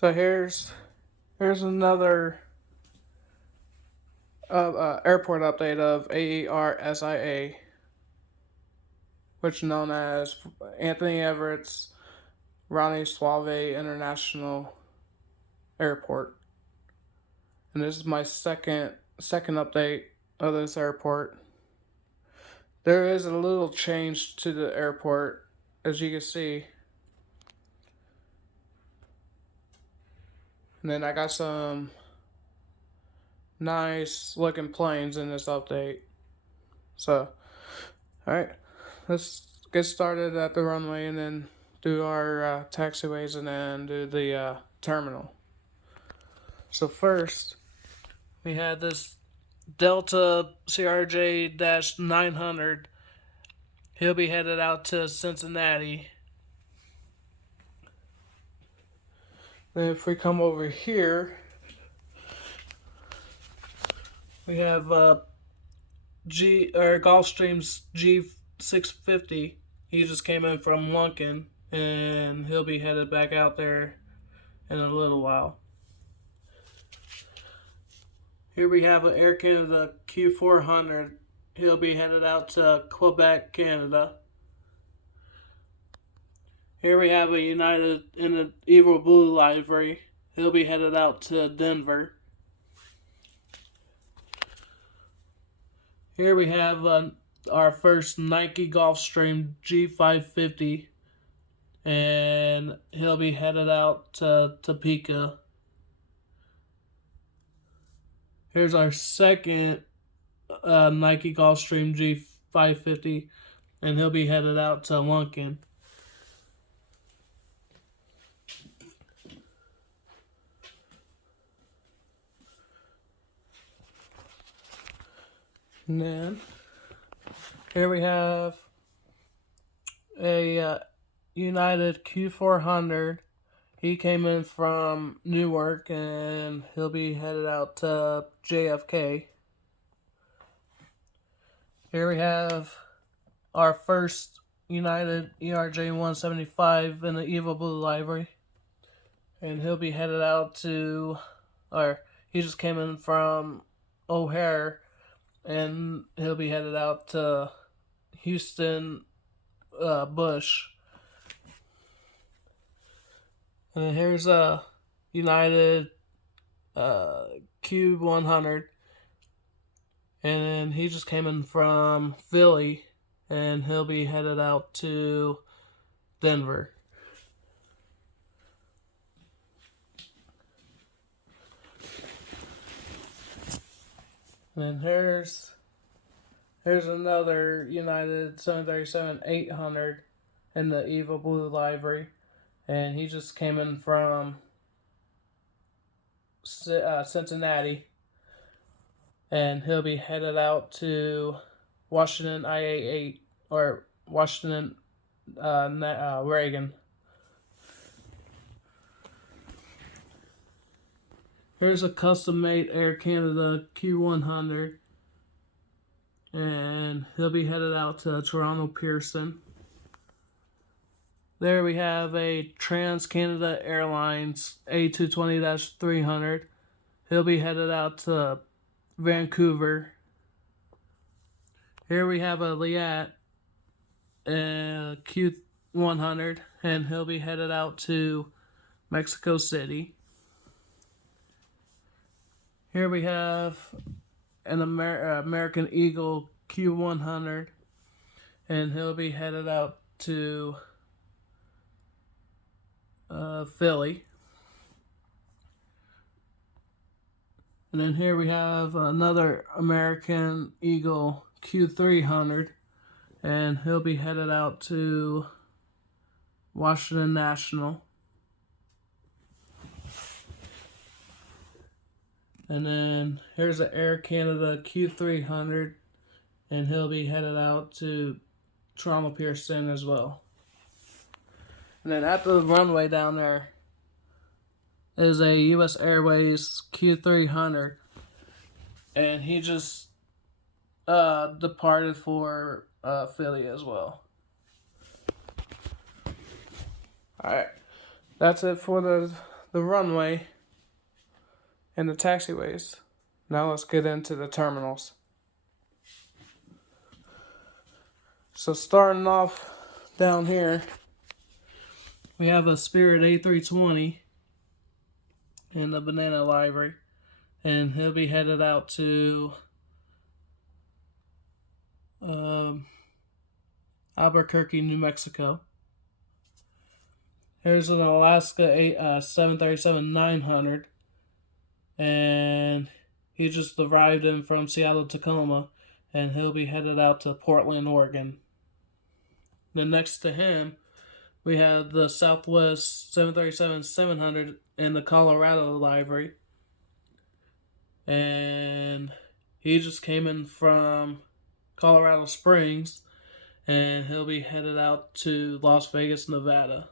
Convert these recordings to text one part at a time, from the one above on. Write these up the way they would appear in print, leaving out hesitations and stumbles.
So here's another airport update of AERSIA, which is known as Anthony Everett's Ronnie Suave International Airport. And this is my second update of this airport. There is a little change to the airport, as you can see. And then I got some nice looking planes in this update. So, alright, let's get started at the runway and then do our taxiways and then do the terminal. So first, we had this Delta CRJ-900. He'll be headed out to Cincinnati. Then if we come over here, we have Gulfstream's G650. He just came in from Lunken, and he'll be headed back out there in a little while. Here we have an Air Canada Q400. He'll be headed out to Quebec, Canada. Here we have a United in the Evo Blue livery. He'll be headed out to Denver. Here we have our first Nike Gulfstream G550, and he'll be headed out to Topeka. Here's our second Nike Gulfstream G550, and he'll be headed out to Lunken. And then here we have a United Q400. He came in from Newark and he'll be headed out to JFK. Here we have our first United ERJ 175 in the Evo Blue livery. And he'll be headed out to, or he just came in from O'Hare, and he'll be headed out to Houston Bush. And here's a United Q100, and then he just came in from Philly, and he'll be headed out to Denver. And here's another United 737-800 in the Evo Blue livery, and he just came in from Cincinnati, and he'll be headed out to Washington IA-8 or Washington Reagan. Here's a custom-made Air Canada Q100, and he'll be headed out to Toronto Pearson. There we have a Trans-Canada Airlines A220-300. He'll be headed out to Vancouver. Here we have a Liat Q100, and he'll be headed out to Mexico City. Here we have an American Eagle Q100, and he'll be headed out to Philly. And then here we have another American Eagle Q300, and he'll be headed out to Washington National. And then here's an Air Canada Q300, and he'll be headed out to Toronto Pearson as well. And then at the runway down there is a US Airways Q300, and he just departed for Philly as well. Alright, that's it for the the runway and the taxiways. Now let's get into the terminals. So starting off down here, we have a Spirit A320 in the Banana Library, and he'll be headed out to Albuquerque, New Mexico. Here's an Alaska 737-900, and he just arrived in from Seattle, Tacoma, and he'll be headed out to Portland, Oregon. Then next to him, we have the Southwest 737-700 in the Colorado Library, and he just came in from Colorado Springs, and he'll be headed out to Las Vegas, Nevada.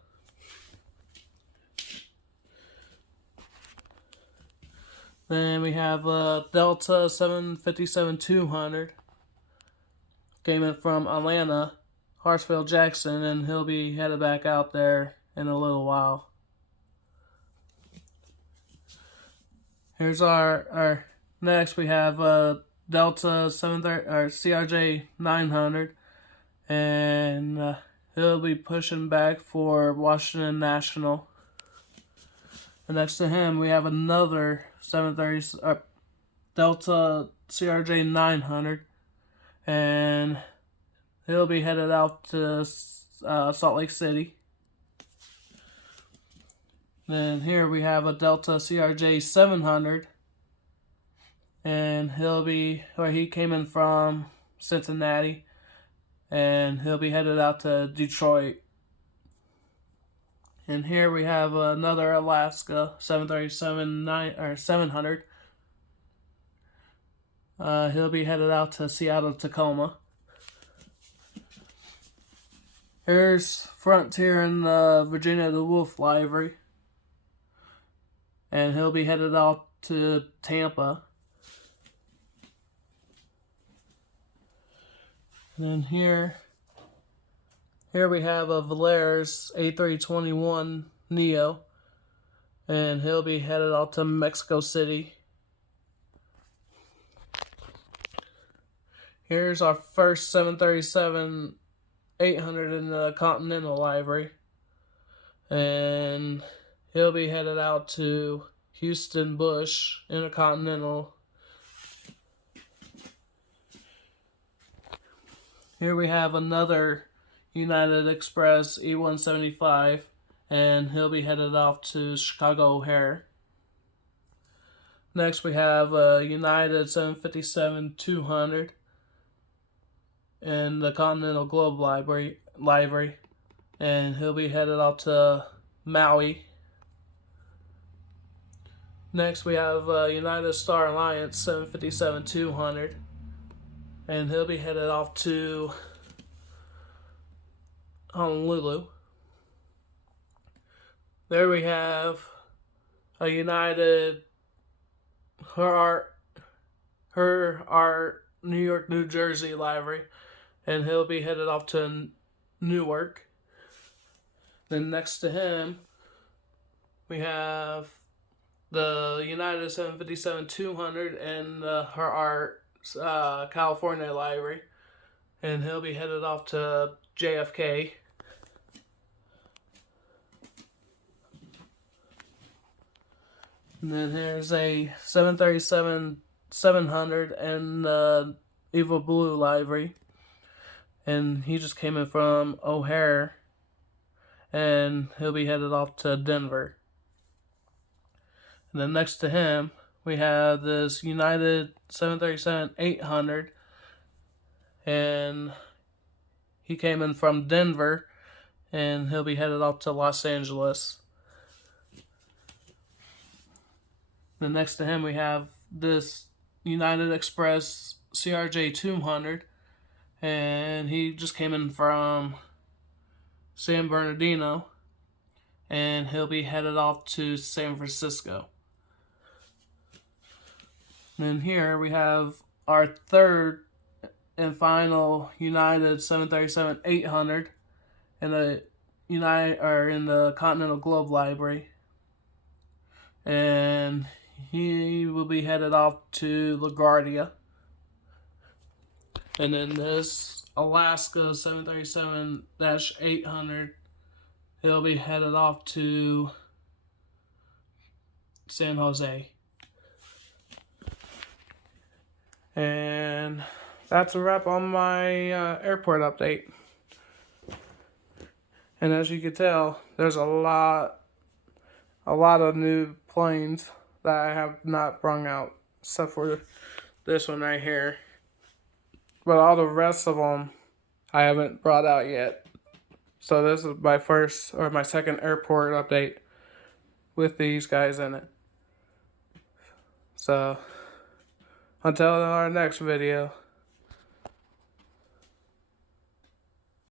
Then we have Delta 757-200, came in from Atlanta, Hartsfield Jackson, and he'll be headed back out there in a little while. Here's our next. We have Delta 730 or CRJ 900, and he'll be pushing back for Washington National. And next to him, we have another 730 Delta CRJ 900, and he'll be headed out to Salt Lake City. Then here we have a Delta CRJ 700, and he came in from Cincinnati, and he'll be headed out to Detroit. And here we have another Alaska 700. He'll be headed out to Seattle, Tacoma. Here's Frontier in the Virginia DeWolf Library, and he'll be headed out to Tampa. And then here we have a Volaris A321 Neo, and he'll be headed out to Mexico City. Here's our first 737-800 in the Continental Library, and he'll be headed out to Houston Bush Intercontinental. Here we have another United Express E175, and he'll be headed off to Chicago O'Hare. Next we have a United 757-200 in the Continental Globe Library, and he'll be headed out to Maui. Next we have United Star Alliance 757-200, and he'll be headed off to Honolulu. There we have a United Her Art New York, New Jersey Library, and he'll be headed off to Newark. Then next to him, we have the United 757-200 and the Her Art California Library, and he'll be headed off to JFK. And then here's a 737-700 and the Eva Blue Library, and he just came in from O'Hare, and he'll be headed off to Denver. And then next to him, we have this United 737-800, and he came in from Denver, and he'll be headed off to Los Angeles. Then next to him, we have this United Express CRJ 200, and he just came in from San Bernardino, and he'll be headed off to San Francisco. And then here we have our third and final United 737-800 in the Continental Globe Library, and he will be headed off to LaGuardia. And then this Alaska 737-800, he'll be headed off to San Jose. And that's a wrap on my airport update. And as you can tell, there's a lot of new planes that I have not brung out, except for this one right here. But all the rest of them I haven't brought out yet. So this is my second airport update with these guys in it. So until our next video.